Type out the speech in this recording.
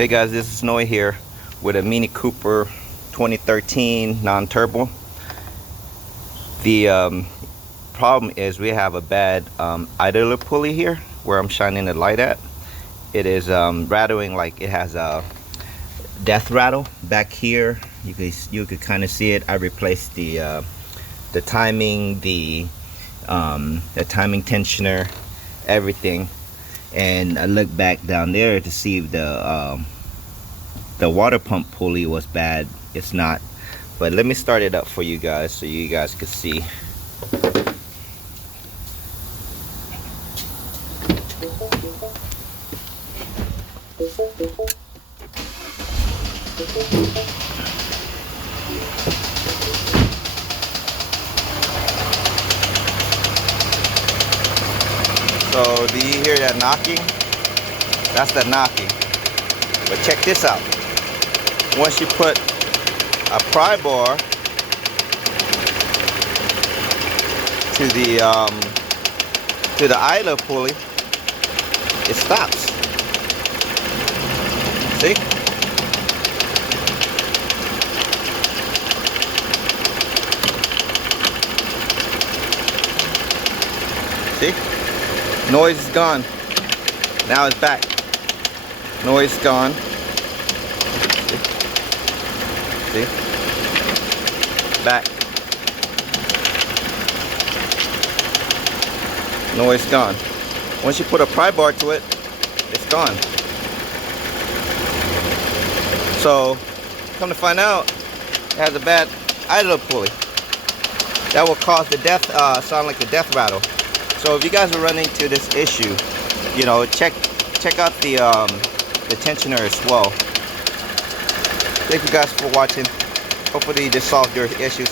Hey guys, this is Noe here with a Mini Cooper 2013 non-turbo. The problem is we have a bad idler pulley here where I'm shining the light at. It is rattling like it has a death rattle back here. You could kind of see it. I replaced the timing, the timing tensioner, everything. And I looked back down there to see if the water pump pulley was bad. It's not, but let me start it up for you guys so you guys can see. So do you hear that knocking? That's the knocking. But check this out. Once you put a pry bar to the idler pulley, it stops. See? See? Noise is gone. Now it's back. Noise gone. See? Back. Noise gone. Once you put a pry bar to it, it's gone. So, come to find out, it has a bad idler pulley. That will cause the death, sound like the death rattle. So if you guys are running into this issue, you know, check out the tensioner as well. Thank you guys for watching. Hopefully this solved your issues.